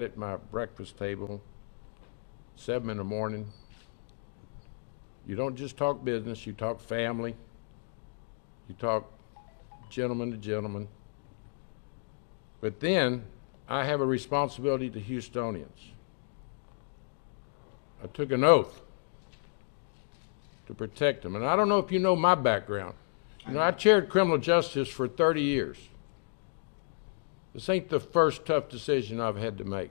at my breakfast table, 7 in the morning. You don't just talk business, you talk family, you talk gentleman to gentleman. But then I have a responsibility to Houstonians. I took an oath to protect them. And I don't know if you know my background. You know, I chaired criminal justice for 30 years. This ain't the first tough decision I've had to make.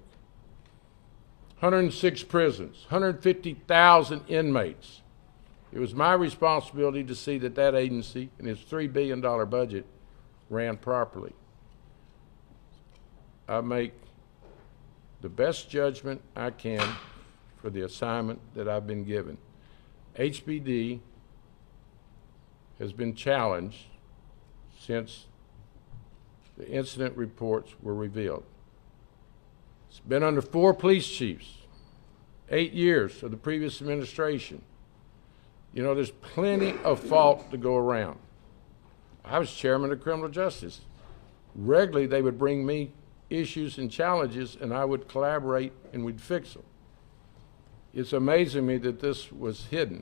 106 prisons, 150,000 inmates. It was my responsibility to see that that agency and its $3 billion budget ran properly. I make the best judgment I can for the assignment that I've been given. HBD has been challenged since the incident reports were revealed. It's been under 4 police chiefs, 8 years of the previous administration. You know, there's plenty of fault to go around. I was chairman of criminal justice. Regularly, they would bring me issues and challenges, and I would collaborate and we'd fix them. It's amazing to me that this was hidden.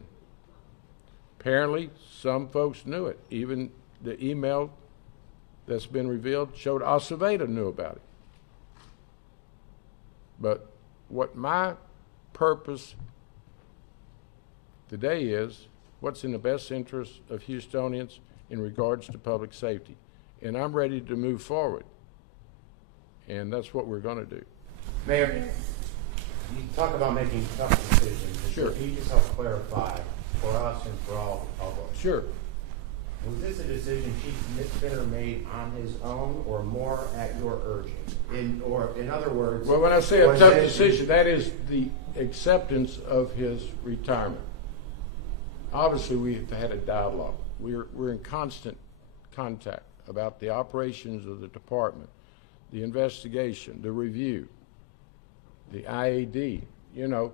Apparently, some folks knew it. Even the email that's been revealed showed Acevedo knew about it. But what my purpose today is, what's in the best interest of Houstonians in regards to public safety. And I'm ready to move forward. And that's what we're going to do. Mayor, you talk about making tough decisions. Sure. Can you just help clarify for us and for all the public? Sure. Was this a decision Chief Finner made on his own or more at your urging? In other words... Well, when I say a tough decision, that is the acceptance of his retirement. Obviously, we've had a dialogue. We're in constant contact about the operations of the department, the investigation, the review, the IAD. You know,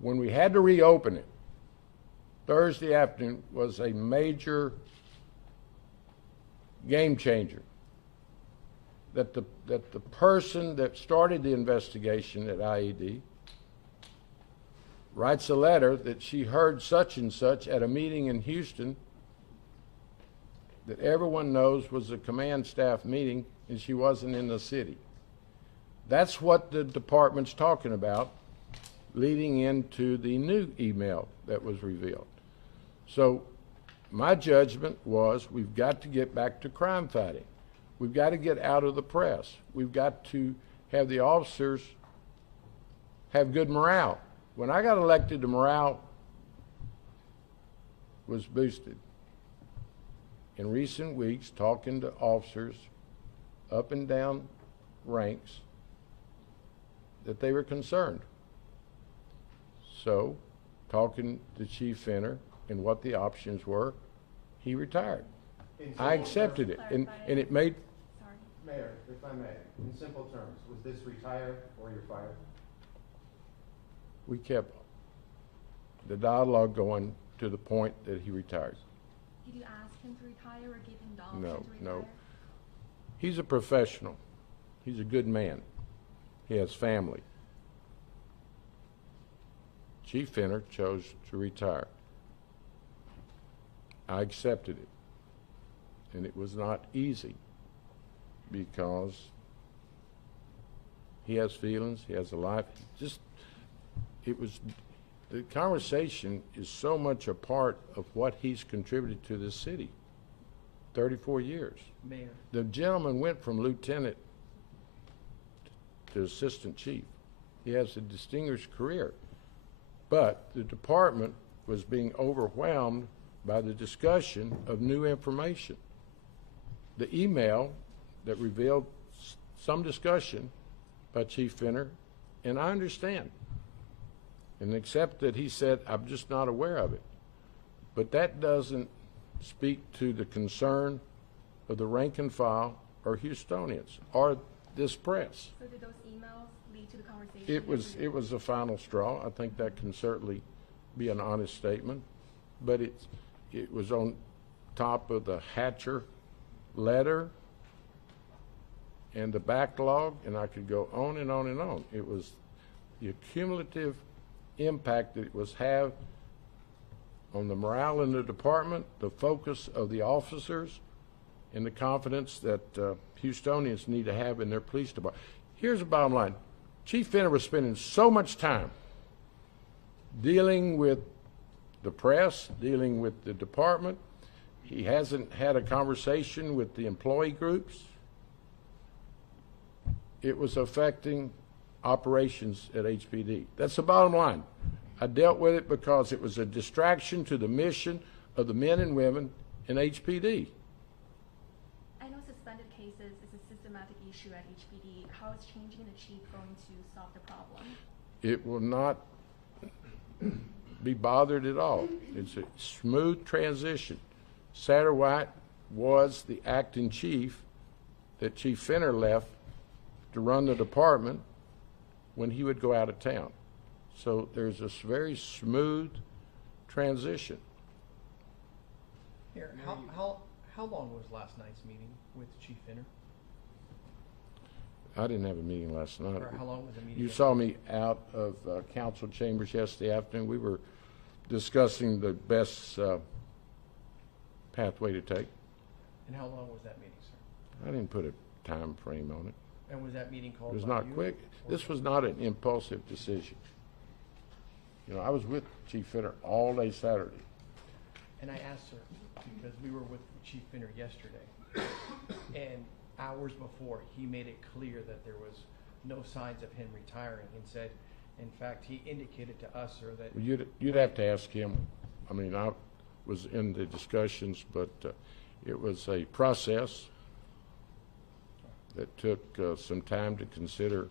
when we had to reopen it, Thursday afternoon was a major game changer. That the person that started the investigation at IAD writes a letter that she heard such and such at a meeting in Houston that everyone knows was a command staff meeting, and she wasn't in the city. That's what the department's talking about leading into the new email that was revealed. So my judgment was we've got to get back to crime fighting. We've got to get out of the press. We've got to have the officers have good morale. When I got elected, the morale was boosted. In recent weeks, talking to officers up and down ranks, that they were concerned. So, talking to Chief Finner and what the options were, he retired. I accepted it, and it made... Sorry. Mayor, if I may, in simple terms, was this retire or you're fired? We kept the dialogue going to the point that he retired. Did you ask him to retire or give him the option to retire? No. He's a professional. He's a good man. He has family. Chief Finner chose to retire. I accepted it. And it was not easy because he has feelings, he has a life. The conversation is so much a part of what he's contributed to this city. 34 years. Mayor. The gentleman went from lieutenant to assistant chief. He has a distinguished career. But the department was being overwhelmed by the discussion of new information. The email that revealed some discussion by Chief Finner, and I understand, and except that he said, I'm just not aware of it. But that doesn't speak to the concern of the rank and file or Houstonians or this press. So did those emails lead to the conversation? It was a final straw. I think that can certainly be an honest statement. But it was on top of the Hatcher letter and the backlog, and I could go on and on and on. It was the cumulative impact that it was have on the morale in the department, the focus of the officers, and the confidence that Houstonians need to have in their police department. Here's the bottom line. Chief Fenner was spending so much time dealing with the press, dealing with the department. He hasn't had a conversation with the employee groups. It was affecting operations at HPD. That's the bottom line. I dealt with it because it was a distraction to the mission of the men and women in HPD. I know suspended cases is a systematic issue at HPD. How is changing the chief going to solve the problem? It will not be bothered at all. It's a smooth transition. Satterwhite was the acting chief that Chief Fenner left to run the department when he would go out of town. So there's this very smooth transition. Here, how long was last night's meeting with Chief Fenner? I didn't have a meeting last night. Or how long was the meeting? You saw me out of council chambers yesterday afternoon. We were discussing the best pathway to take. And how long was that meeting, sir? I didn't put a time frame on it. And was that meeting called It was by not you, quick. or- This was not an impulsive decision. You know, I was with Chief Fenner all day Saturday. And I asked her, because we were with Chief Fenner yesterday, and hours before, he made it clear that there was no signs of him retiring, and said, in fact, he indicated to us, sir, that You'd have to ask him. I mean, I was in the discussions, but it was a process that took some time to consider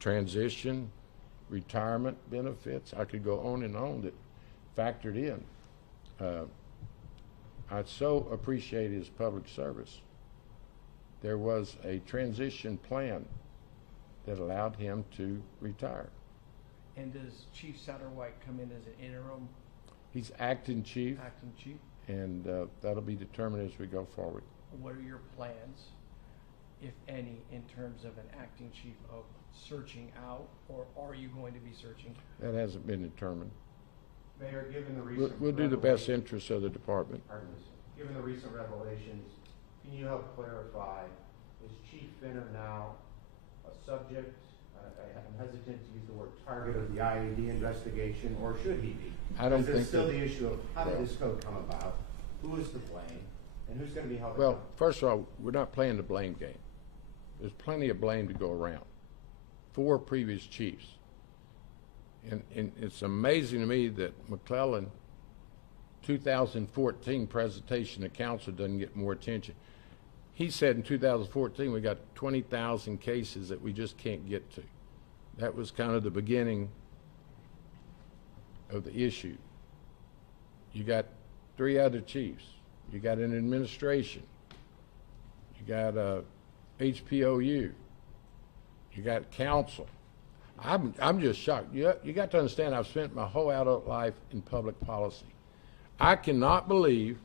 transition, retirement benefits. I could go on and on that factored in. I so appreciate his public service. There was a transition plan that allowed him to retire. And does Chief Satterwhite come in as an interim He's acting chief, acting chief? and that'll be determined as we go forward. What are your plans, if any, in terms of an acting chief of searching out, or are you going to be searching? That hasn't been determined. Mayor, given the recent We'll do the best revelations- interests of the department. Pardon me, sir. Given the recent revelations, can you help clarify, is Chief Fenner now a subject, I'm hesitant to use the word target of the IAD investigation, or should he be? I don't Because there's think still that- the issue of how did Well- this code come about, who is to blame, and who's going to be held Well, accountable? first of all, we're not playing the blame game. There's plenty of blame to go around. 4 previous chiefs. And it's amazing to me that McClellan 2014 presentation to council doesn't get more attention. He said in 2014 we got 20,000 cases that we just can't get to. That was kind of the beginning of the issue. You got 3 other chiefs. You got an administration. You got HPOU. You got council. I'm just shocked. You got to understand, I've spent my whole adult life in public policy. I cannot believe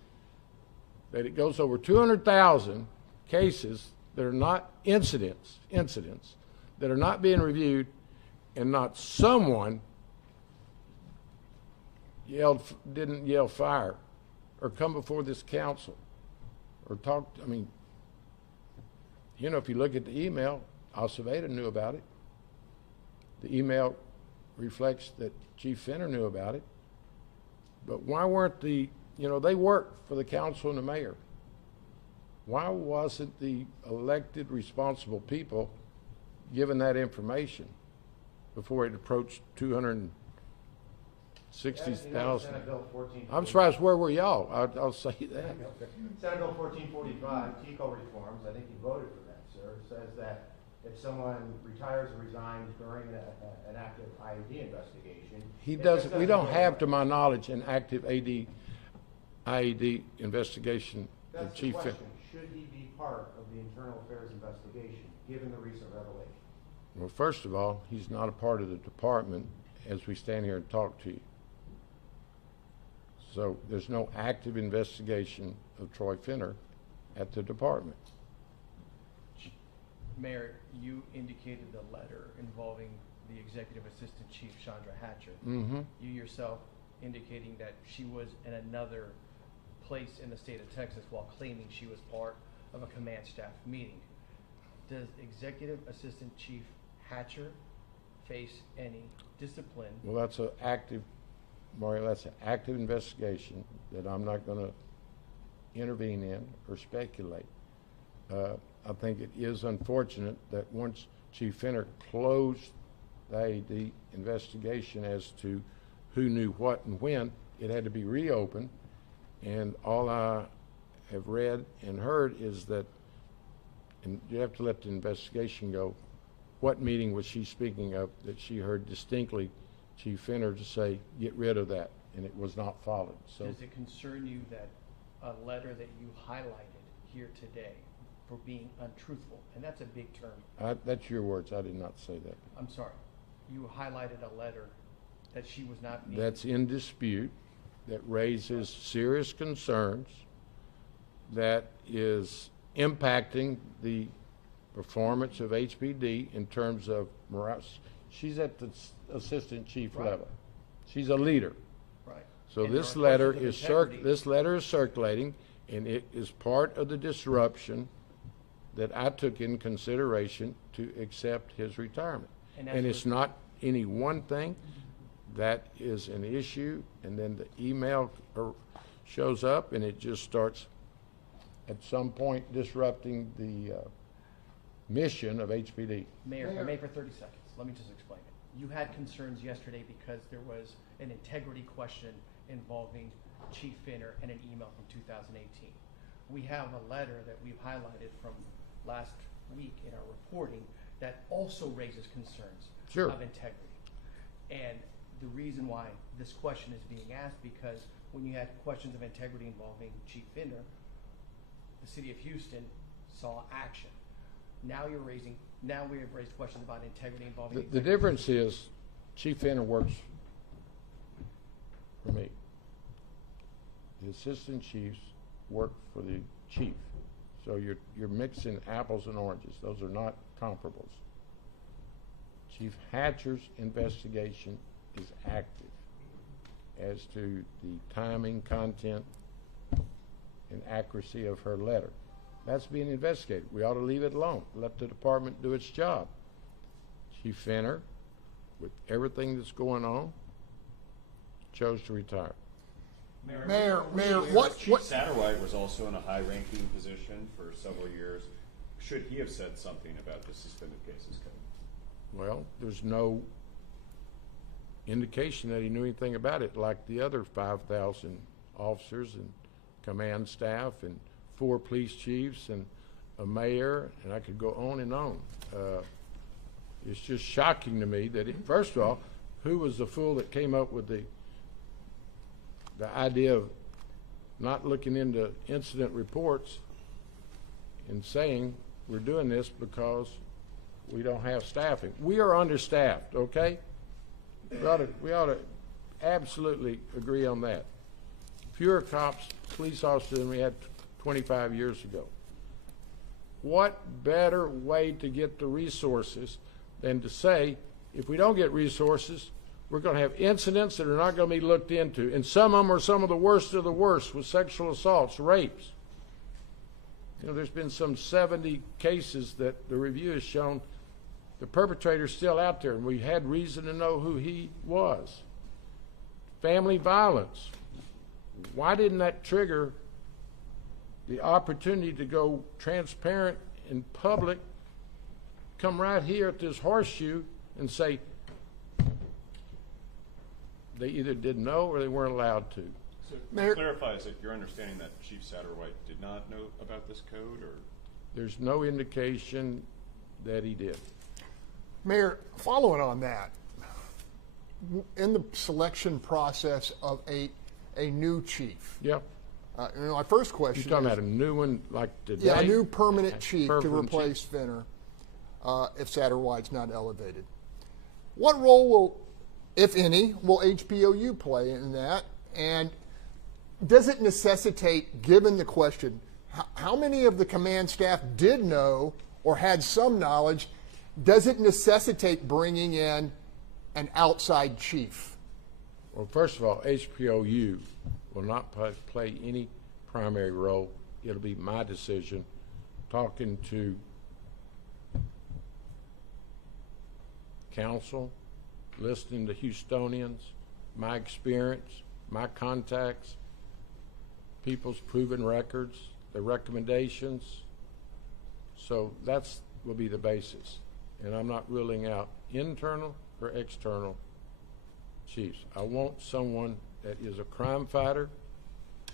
that it goes over 200,000 cases that are not incidents that are not being reviewed, and not someone didn't yell fire or come before this council or talk. I mean, you know, if you look at the email, Acevedo knew about it. The email reflects that Chief Fenner knew about it. But why weren't they work for the council and the mayor. Why wasn't the elected responsible people given that information before it approached 260,000? Senate Bill 14. I'm surprised, where were y'all? I'll say that. Senate Bill 1445, TICO reforms, I think you voted for that, sir, says that if someone retires or resigns during an active IAD investigation. He it doesn't, just we don't go have, away. to my knowledge, an active IAD investigation of That's the Chief question. Fenner. Should he be part of the internal affairs investigation, given the recent revelation? Well, first of all, he's not a part of the department as we stand here and talk to you. So there's no active investigation of Troy Fenner at the department. Mayor, you indicated the letter involving the Executive Assistant Chief, Chandra Hatcher. Mm-hmm. You yourself indicating that she was in another place in the state of Texas while claiming she was part of a command staff meeting. Does Executive Assistant Chief Hatcher face any discipline? Well, that's an active, Mario, that's an active investigation that I'm not going to intervene in or speculate. I think it is unfortunate that once Chief Fenner closed the investigation as to who knew what and when, it had to be reopened. And all I have read and heard is that, and you have to let the investigation go, what meeting was she speaking of that she heard distinctly Chief Fenner to say, get rid of that, and it was not followed. So Does it concern you that a letter that you highlighted here today for being untruthful, and that's a big term. that's your words. I did not say that. I'm sorry. You highlighted a letter that she was not being. That's in dispute, that raises serious concerns, that is impacting the performance of HPD in terms of morale. She's at the assistant chief Right. level. She's a leader. Right. So And there this are letter questions is of integrity. this letter is circulating, and it is part of the disruption that I took in consideration to accept his retirement. And that's And it's what- not any one thing. That is an issue, and then the email shows up, and it just starts at some point disrupting the mission of HPD. Mayor, if I may for 30 seconds, let me just explain it. You had concerns yesterday because there was an integrity question involving Chief Finner and an email from 2018. We have a letter that we've highlighted from last week in our reporting that also raises concerns Sure. of integrity. And the reason why this question is being asked, because when you had questions of integrity involving Chief Finner, the city of Houston saw action. Now we have raised questions about integrity involving. The difference is Chief Fenner works for me. The assistant chiefs work for the chief. So you're mixing apples and oranges. Those are not comparables. Chief Hatcher's investigation is active as to the timing, content, and accuracy of her letter. That's being investigated. We ought to leave it alone. Let the department do its job. Chief Fenner, with everything that's going on, chose to retire. Mayor, Chief Satterwhite was also in a high-ranking position for several years. Should he have said something about the suspended cases code? Well, there's no indication that he knew anything about it, like the other 5,000 officers and command staff and 4 police chiefs and a mayor, and I could go on and on. It's just shocking to me that, first of all, who was the fool that came up with the idea of not looking into incident reports and saying we're doing this because we don't have staffing. We are understaffed, okay? We ought to absolutely agree on that. Fewer cops, police officers than we had 25 years ago. What better way to get the resources than to say, if we don't get resources, we're going to have incidents that are not going to be looked into. And some of them are some of the worst of the worst, with sexual assaults, rapes. You know, there's been some 70 cases that the review has shown the perpetrator's still out there, and we had reason to know who he was. Family violence. Why didn't that trigger the opportunity to go transparent in public, come right here at this horseshoe and say they either didn't know or they weren't allowed to? So Mayor- to clarify, is it your understanding that Chief Satterwhite did not know about this code, or? There's no indication that he did. Mayor, following on that, in the selection process of a new chief, Yep. my first question You're talking is, about a new one like today? yeah, a new permanent chief to Permanent replace chief. Finner if Satterwhite's not elevated. What role will, if any, will HPOU play in that? And does it necessitate, given the question, how many of the command staff did know or had some knowledge, does it necessitate bringing in an outside chief? Well, first of all, HPOU will not play any primary role. It'll be my decision, talking to council, listening to Houstonians, my experience, my contacts, people's proven records, the recommendations. So that's will be the basis. And I'm not ruling out internal or external chiefs. I want someone that is a crime fighter,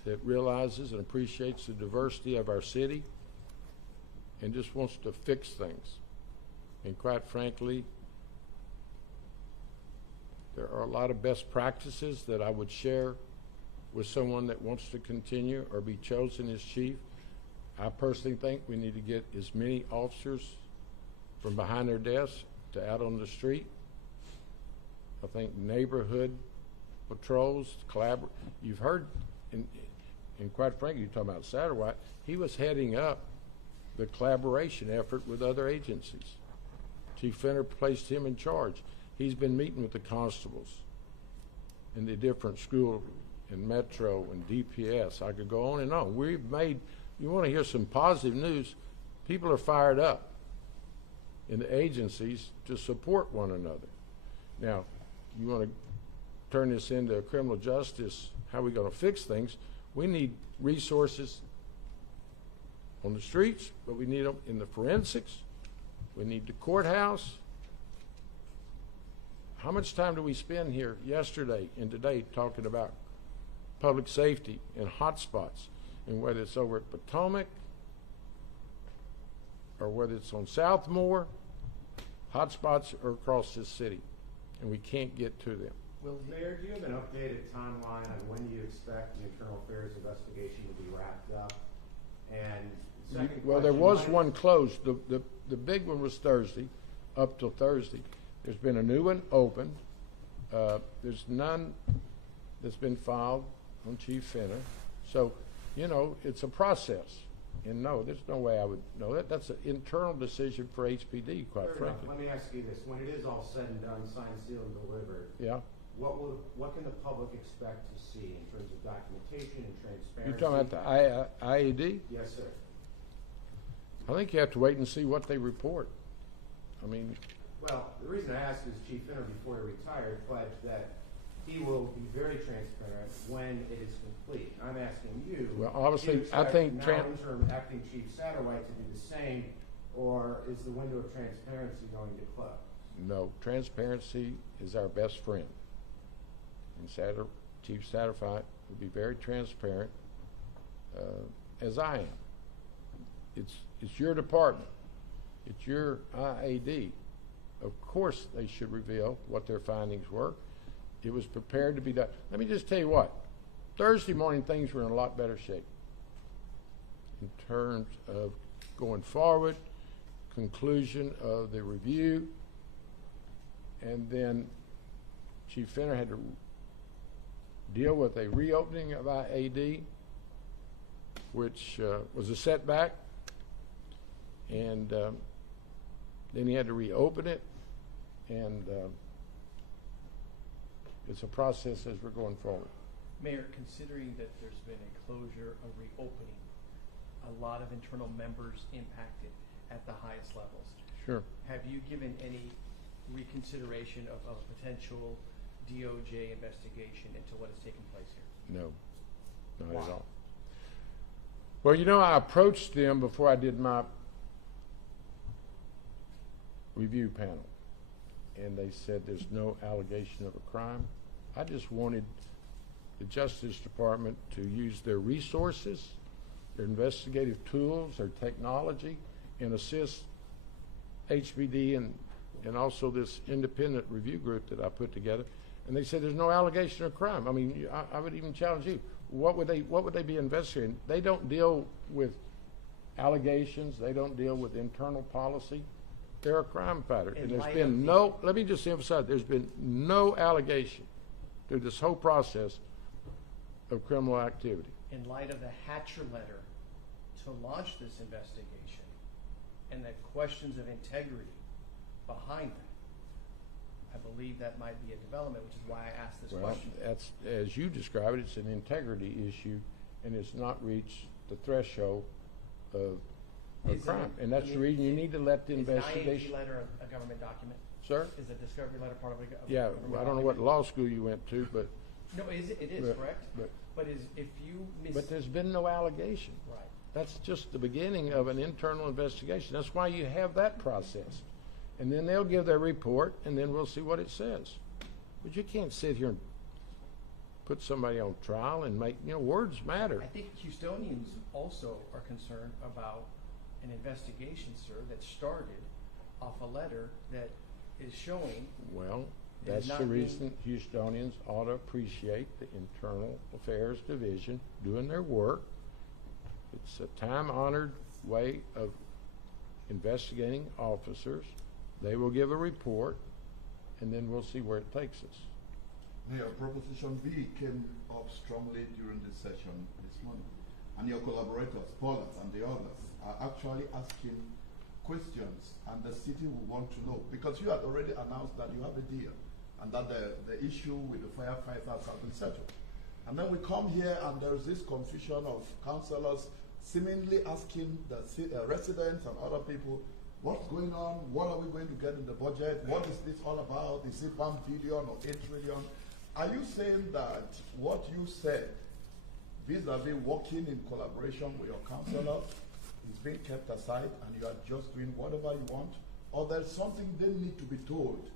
that realizes and appreciates the diversity of our city, and just wants to fix things. And quite frankly, there are a lot of best practices that I would share with someone that wants to continue or be chosen as chief. I personally think we need to get as many officers from behind their desks to out on the street. I think neighborhood patrols, you've heard, and quite frankly, you're talking about Satterwhite, he was heading up the collaboration effort with other agencies. Chief Fenner placed him in charge. He's been meeting with the constables in the different school and Metro and DPS. I could go on and on. We've made, you want to hear some positive news, people are fired up in the agencies to support one another. Now, you want to turn this into criminal justice, how are we going to fix things? We need resources on the streets, but we need them in the forensics. We need the courthouse. How much time do we spend here yesterday and today talking about public safety and hotspots, and whether it's over at Potomac or whether it's on Southmore, hotspots are across this city, and we can't get to them. Well, Mayor, do you have an updated timeline on when you expect the internal affairs investigation to be wrapped up? And second Well, there question, was one closed. The big one was Thursday, up till Thursday. There's been a new one open. There's none that's been filed on Chief Fenner. So, you know, it's a process. And no, there's no way I would know that. That's an internal decision for HPD, quite Fair enough. frankly. Let me ask you this: when it is all said and done, signed, sealed, and delivered, Yeah. what can the public expect to see in terms of documentation and transparency? You're talking about the IAD? Yes, sir. I think you have to wait and see what they report. I mean, Well, the reason I asked is Chief Finner, before he retired, pledged that he will be very transparent when it is complete. I'm asking you. Well, obviously, do you I expect think now interim acting Chief Satterwhite to do the same, or is the window of transparency going to close? no, transparency is our best friend. And Chief Satterwhite will be very transparent, as I am. It's your department. It's your IAD. Of course they should reveal what their findings were. It was prepared to be done. Let me just tell you what. Thursday morning things were in a lot better shape in terms of going forward, conclusion of the review, and then Chief Fenner had to deal with a reopening of IAD, which was a setback, and then he had to reopen it, and it's a process as we're going forward. Mayor, considering that there's been a closure, a reopening, a lot of internal members impacted at the highest levels. Sure. Have you given any reconsideration of a potential DOJ investigation into what has taken place here? No, not Why? at all. Well, you know, I approached them before I did my review panel, and they said there's no allegation of a crime. I just wanted the Justice Department to use their resources, their investigative tools, their technology, and assist HBD and also this independent review group that I put together. And they said there's no allegation of crime. I mean, I would even challenge you. What would they be investigating? They don't deal with allegations. They don't deal with internal policy. They're a crime fighter. And there's been no, let me just emphasize, there's been no allegation through this whole process of criminal activity. In light of the Hatcher letter to launch this investigation, and the questions of integrity behind that, I believe that might be a development, which is why I asked this Well, question. that's, as you describe it, it's an integrity issue, and it's not reached the threshold of Is it- crime. And that's I the mean, reason you need to let the Is an investigation. IAG letter a government document? Sir? Is a discovery letter part of a Yeah, government I don't know what document? law school you went to, but, No, it is, but- correct? but- But if you but there's been no allegation. Right. That's just the beginning of an internal investigation. That's why you have that process. And then they'll give their report, and then we'll see what it says. But you can't sit here and put somebody on trial and make, words matter. I think Houstonians also are concerned about an investigation, sir, that started off a letter that is showing. Well, It is that's not the being- reason Houstonians ought to appreciate the Internal Affairs Division doing their work. It's a time-honored way of investigating officers. They will give a report, and then we'll see where it takes us. Mayor, Proposition B came up strongly during this session this morning, and your collaborators, Paulus and the others, are actually asking questions, and the city will want to know, because you had already announced that you have a deal, and that the issue with the firefighters has been settled. And then we come here, and there is this confusion of councillors seemingly asking the residents and other people, what's going on? What are we going to get in the budget? What is this all about? Is it 1 billion or 8 trillion? Are you saying that what you said, vis-a-vis working in collaboration with your councillor, is being kept aside and you are just doing whatever you want? Or there's something they need to be told,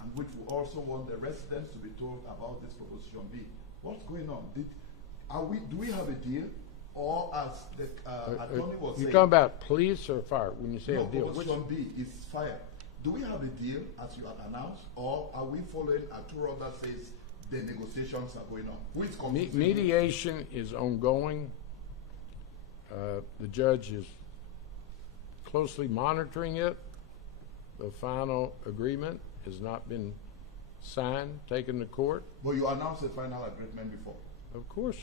and which we also want the residents to be told about this Proposition B? What's going on? Do we have a deal? Or as the attorney was saying, You're talking about police or fire when you say no, a deal? Which- Proposition B is fire. Do we have a deal as you had announced, or are we following a tour that says the negotiations are going on? Who is confusing? Mediation is ongoing. The judge is closely monitoring it. The final agreement has not been signed, taken to court. But you announced a final agreement before. Of course,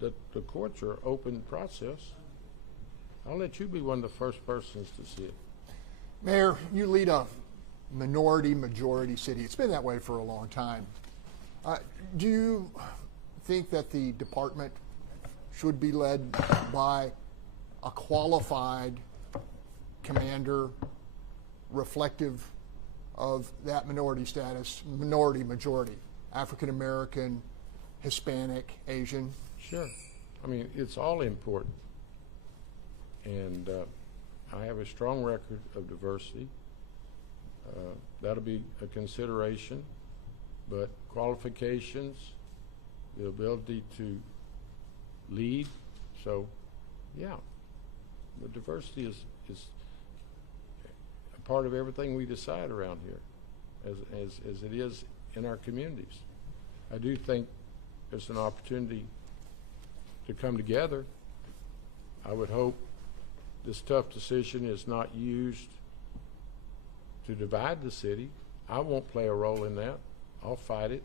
the courts are open process. I'll let you be one of the first persons to see it. Mayor, you lead a minority-majority city. It's been that way for a long time. Do you think that the department should be led by a qualified commander reflective of that minority status, minority-majority, African-American, Hispanic, Asian? Sure. I mean, it's all important. And I have a strong record of diversity. That'll be a consideration. But qualifications, the ability to lead. So, yeah, the diversity is a part of everything we decide around here, as it is in our communities. I do think there's an opportunity to come together. I would hope this tough decision is not used to divide the city. I won't play a role in that. I'll fight it.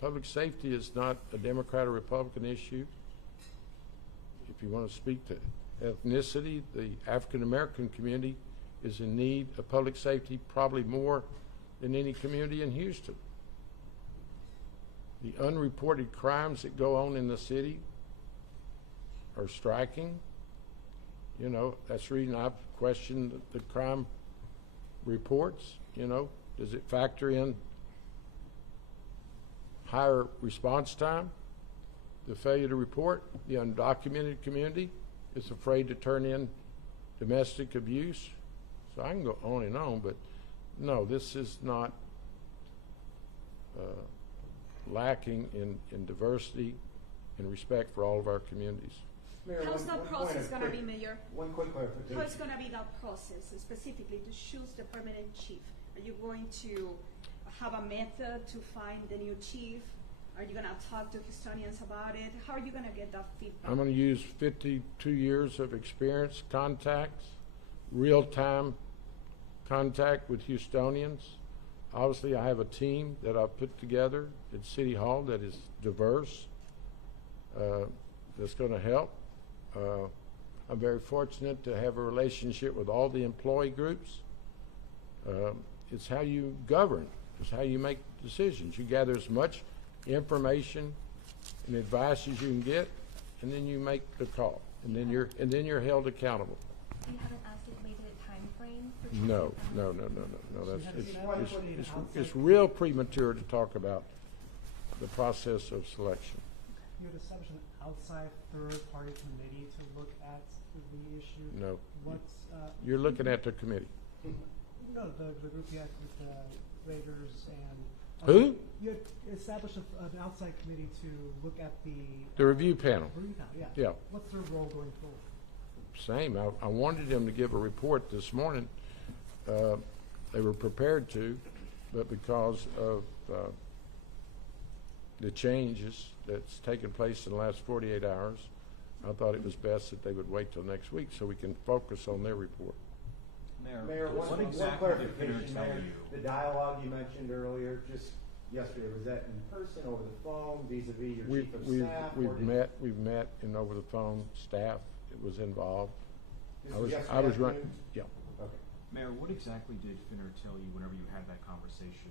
Public safety is not a Democrat or Republican issue. If you want to speak to ethnicity, the African American community is in need of public safety probably more than any community in Houston. The unreported crimes that go on in the city are striking. You know, that's the reason I've questioned the crime reports. You know, does it factor in higher response time? The failure to report? The undocumented community is afraid to turn in domestic abuse? So I can go on and on, but no, this is not lacking in diversity and respect for all of our communities. Mayor, How's that process gonna be, Mayor? One quick clarification. How is gonna be that process specifically to choose the permanent chief? Are you going to have a method to find the new chief? Are you gonna talk to Houstonians about it? How are you gonna get that feedback? I'm going to use 52 years of experience, contacts, real-time contact with Houstonians. Obviously, I have a team that I've put together at City Hall that is diverse, that's going to help. I'm very fortunate to have a relationship with all the employee groups. It's how you govern. It's how you make decisions. You gather as much information and advice as you can get, and then you make the call. And then you're held accountable. You haven't estimated a time frame for No. It's real premature to talk about the process of selection. You would establish an outside third-party committee to look at the issue? No. What's, You're looking at the committee. no, the group you had with the Raiders and... Who? You had established an outside committee to look at the... The review panel. Review panel, Yeah. What's their role going forward? Same. I wanted them to give a report this morning. They were prepared to, but because of the changes that's taken place in the last 48 hours, I thought it was best that they would wait till next week so we can focus on their report. Mayor, what one exactly did Finner clarification, tell Mayor. you? The dialogue you mentioned earlier, just yesterday, was that in person, over the phone, vis-a-vis your chief of staff? or did- We've met, and over the phone, staff was involved. This I was yesterday running, afternoon? yeah. Okay. Mayor, what exactly did Finner tell you whenever you had that conversation,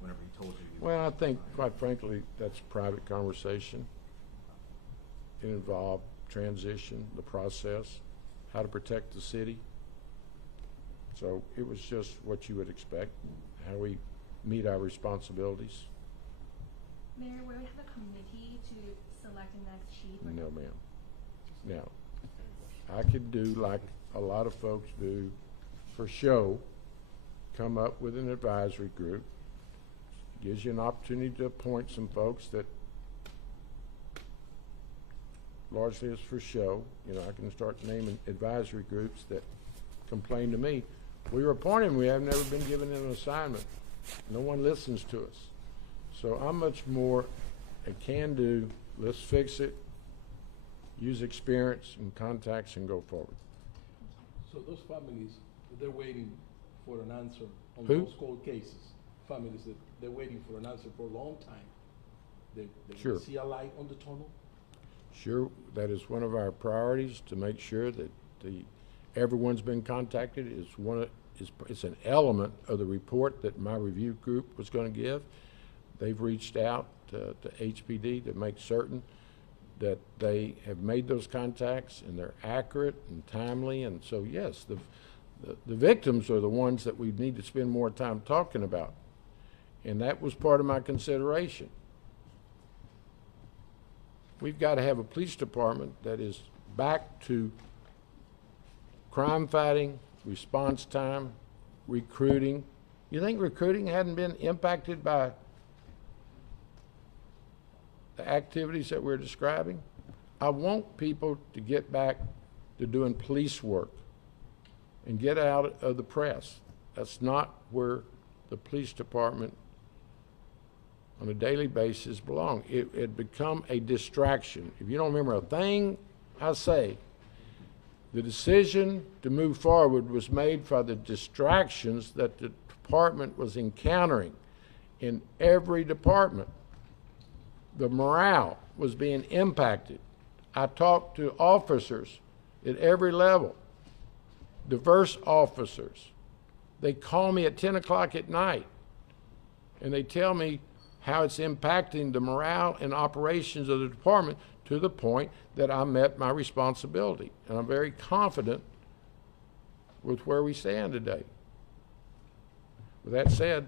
whenever he told you? Well, I think, quite frankly, that's a private conversation. It involved transition, the process, how to protect the city. So it was just what you would expect, how we meet our responsibilities. Mayor, will we have a committee to select the next chief? or No, ma'am. Now, I could do like a lot of folks do for show, come up with an advisory group, gives you an opportunity to appoint some folks that largely is for show. You know, I can start naming advisory groups that complain to me. We were appointed, we have never been given an assignment. No one listens to us. So I'm much more a can do, let's fix it, use experience and contacts and go forward. So those families, they're waiting for an answer on Who? those cold cases. Families that they're waiting for an answer for a long time. They Sure. see a light on the tunnel. Sure, that is one of our priorities, to make sure that everyone's been contacted. It's an element of the report that my review group was going to give. They've reached out to HPD to make certain that they have made those contacts and they're accurate and timely. And so, yes, the victims are the ones that we need to spend more time talking about. And that was part of my consideration. We've got to have a police department that is back to crime fighting, response time, recruiting. You think recruiting hadn't been impacted by the activities that we're describing? I want people to get back to doing police work and get out of the press. That's not where the police department on a daily basis belong. It had become a distraction. If you don't remember a thing I say, the decision to move forward was made by the distractions that the department was encountering in every department. The morale was being impacted. I talked to officers at every level, diverse officers. They call me at 10 o'clock at night and they tell me how it's impacting the morale and operations of the department, to the point that I met my responsibility. And I'm very confident with where we stand today. With that said,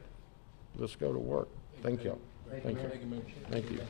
let's go to work. Thank you. Thank you, Mayor. Thank you, Mayor. Thank you.